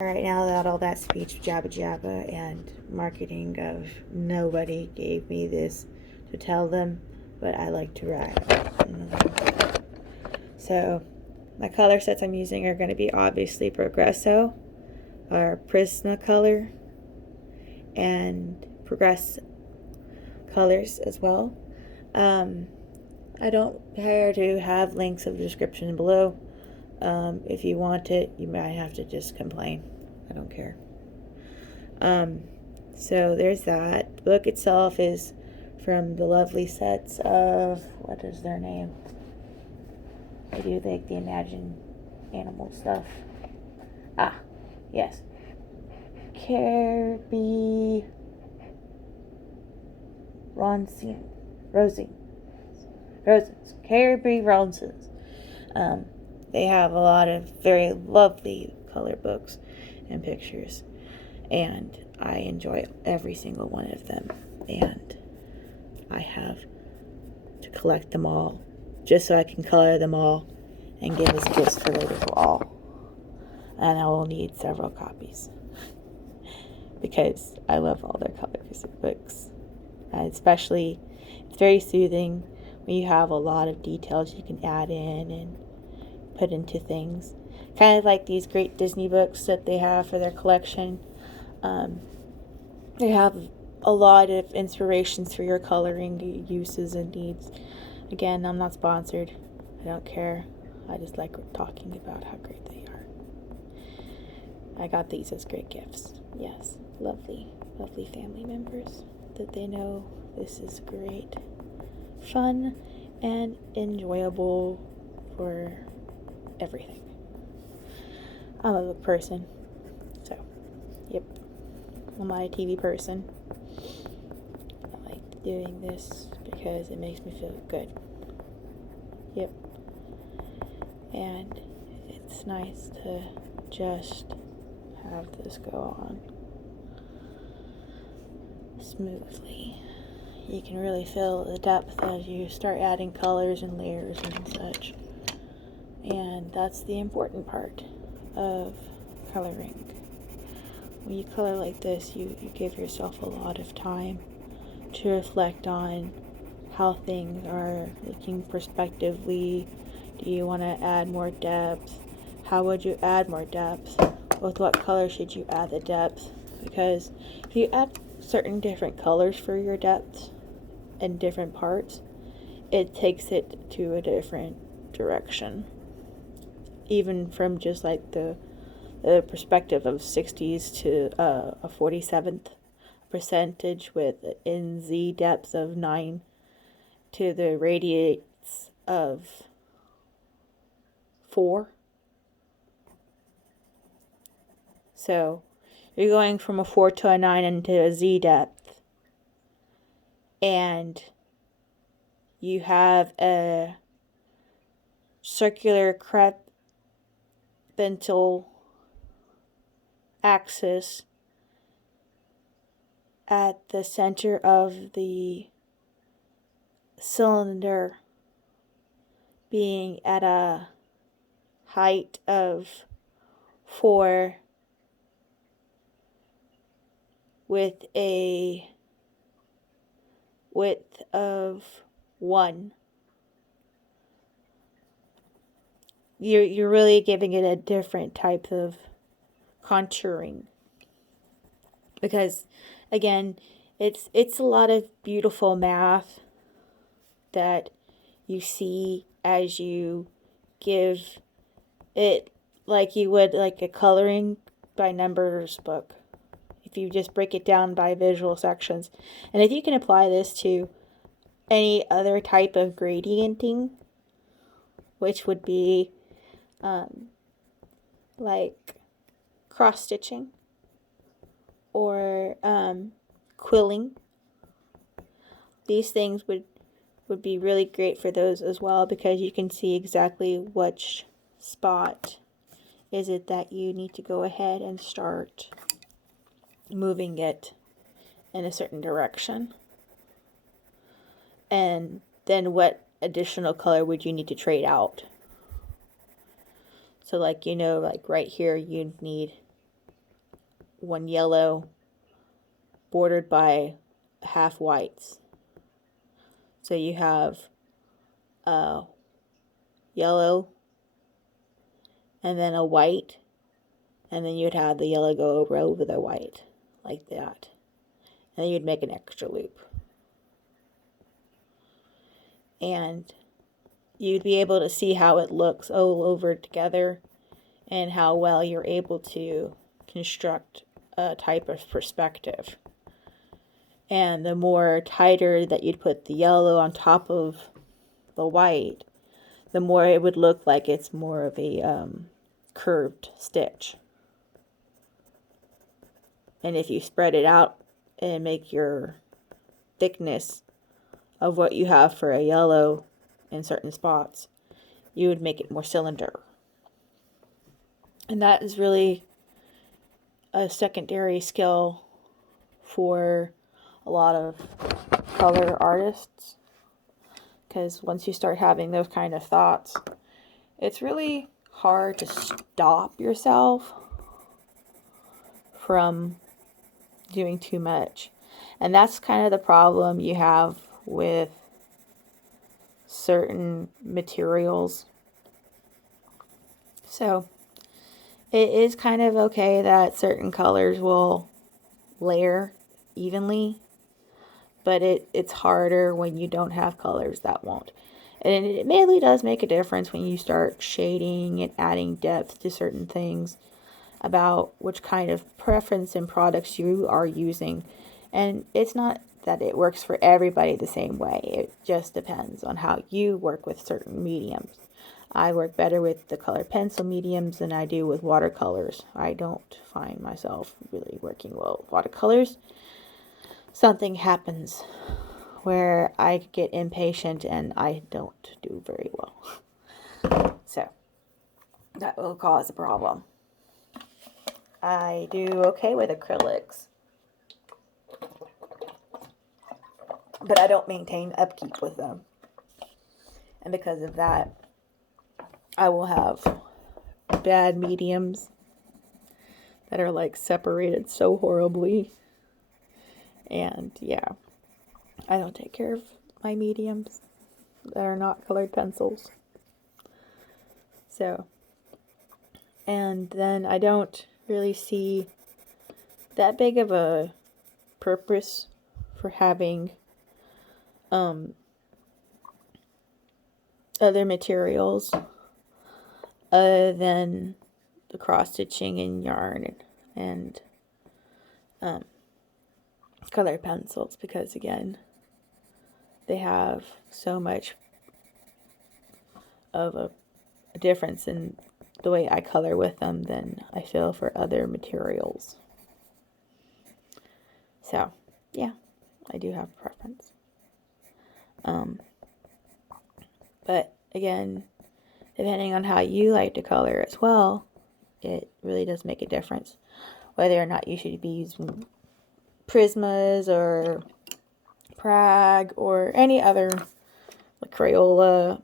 Alright, now that all that speech jabba jabba and marketing of nobody gave me this to tell them, but I like to write. So, my color sets I'm using are going to be obviously Progresso, or Prismacolor, and Progress colors as well. I don't care to have links of the description below. If you want it, you might have to just complain. I don't care. So there's that. The book itself is from the lovely sets of, what is their name? I do like the Imagine Animal stuff. Yes. Carby Rosens. Carby Rosens. They have a lot of very lovely color books and pictures, and I enjoy every single one of them, and I have to collect them all just so I can color them all and give as gifts for later to all. And I will need several copies because I love all their colors and books. Especially, it's very soothing when you have a lot of details you can add in and put into things. Kind of like these great Disney books that they have for their collection. They have a lot of inspirations for your coloring uses and needs. Again, I'm not sponsored. I don't care. I just like talking about how great they are. I got these as great gifts. Yes, lovely, lovely family members that they know this is great, fun, and enjoyable for everything. I'm a book person, so, yep. I'm not a TV person. I like doing this because it makes me feel good. Yep. And it's nice to just have this go on smoothly. You can really feel the depth as you start adding colors and layers and such. And that's the important part of coloring. When you color like this, you give yourself a lot of time to reflect on how things are looking prospectively. Do you want to add more depth? How would you add more depth? With what color should you add the depth? Because if you add certain different colors for your depth in different parts, it takes it to a different direction. Even from just like the perspective of 60s to a 47th percentage with an NZ depth of 9 to the radiates of 4. So you're going from a 4 to a 9 into a Z depth, and you have a circular crepental axis at the center of the cylinder being at a height of 4 with a width of 1. You're really giving it a different type of contouring, because again, it's a lot of beautiful math that you see as you give it, like you would like a coloring by numbers book, if you just break it down by visual sections. And if you can apply this to any other type of gradienting, which would be like cross stitching or quilling, these things would be really great for those as well, because you can see exactly which spot is it that you need to go ahead and start moving it in a certain direction. And then what additional color would you need to trade out? So like, like right here, you'd need one yellow bordered by half whites. So you have yellow and then a white, and then you'd have the yellow go over the white like that, and then you'd make an extra loop, and you'd be able to see how it looks all over together and how well you're able to construct a type of perspective. And the more tighter that you'd put the yellow on top of the white, the more it would look like it's more of a curved stitch. And if you spread it out and make your thickness of what you have for a yellow in certain spots, you would make it more cylinder. And that is really a secondary skill for a lot of color artists, because once you start having those kind of thoughts, it's really hard to stop yourself from doing too much. And that's kind of the problem you have with certain materials. So it is kind of okay that certain colors will layer evenly, but it's harder when you don't have colors that won't. And it mainly does make a difference when you start shading and adding depth to certain things about which kind of preference and products you are using. And it's not that it works for everybody the same way. It just depends on how you work with certain mediums. I work better with the colored pencil mediums than I do with watercolors. I don't find myself really working well with watercolors. Something happens where I get impatient and I don't do very well. So that will cause a problem. I do okay with acrylics, but I don't maintain upkeep with them. And because of that, I will have bad mediums that are like separated so horribly. And yeah, I don't take care of my mediums that are not colored pencils. So, and then I don't really see that big of a purpose for having other materials other than the cross stitching and yarn and colored pencils, because again, they have so much of a difference in the way I color with them than I feel for other materials. So yeah, I do have a preference. But again, depending on how you like to color as well, it really does make a difference whether or not you should be using Prismas or Prague or any other, like Crayola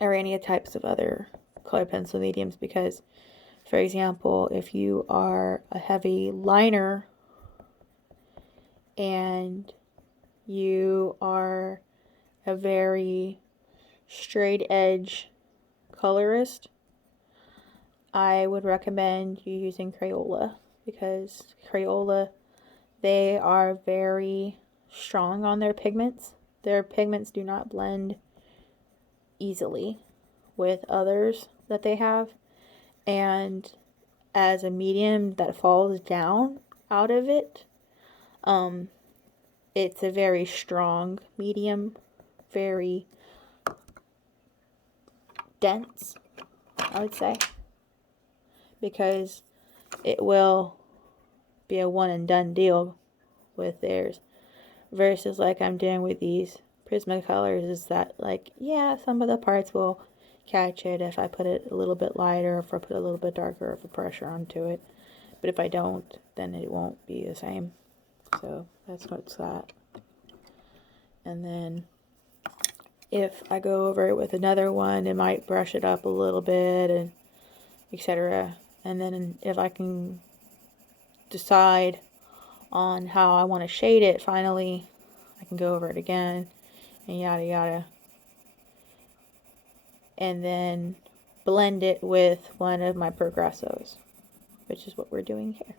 or any types of other colored pencil mediums. Because, for example, if you are a heavy liner and you are a very straight edge colorist, I would recommend you using Crayola, because Crayola, they are very strong on their pigments. Their pigments do not blend easily with others that they have. And as a medium that falls down out of it, it's a very strong medium, very dense, I would say, because it will be a one and done deal with theirs, versus like I'm doing with these Prismacolors, is that like, yeah, some of the parts will catch it if I put it a little bit lighter, if I put a little bit darker of a pressure onto it, but if I don't, then it won't be the same. So that's what's that. And then if I go over it with another one, it might brush it up a little bit, and etc. And then if I can decide on how I want to shade it finally, I can go over it again and yada yada. And then blend it with one of my Progressos, which is what we're doing here.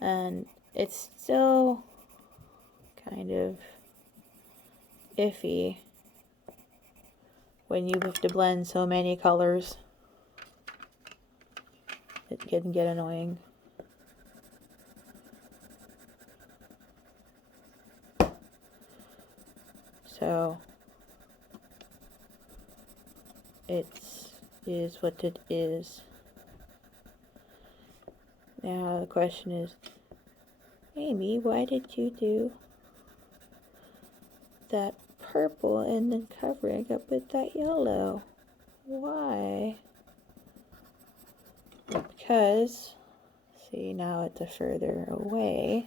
And it's still kind of iffy when you have to blend so many colors. It can get annoying. So it is what it is. Now the question is, Amy, why did you do that purple and then covering up with that yellow? Why? Because, see, now it's further away.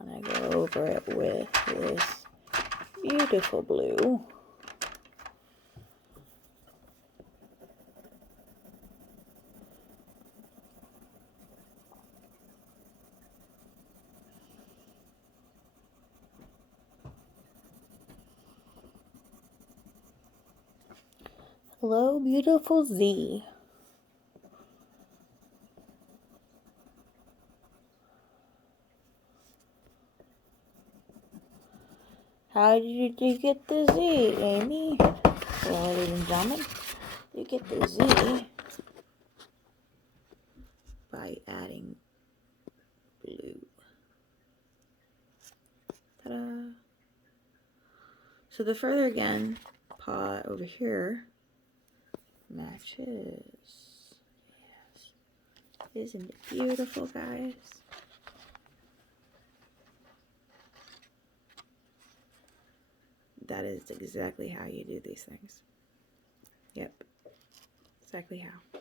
And I go over it with this beautiful blue. Hello, beautiful Z. How did you get the Z, Amy? Well, ladies and gentlemen, you get the Z by adding blue. Ta-da! So the further again pot over here matches. Yes. Isn't it beautiful, guys? That is exactly how you do these things. Yep. Exactly how.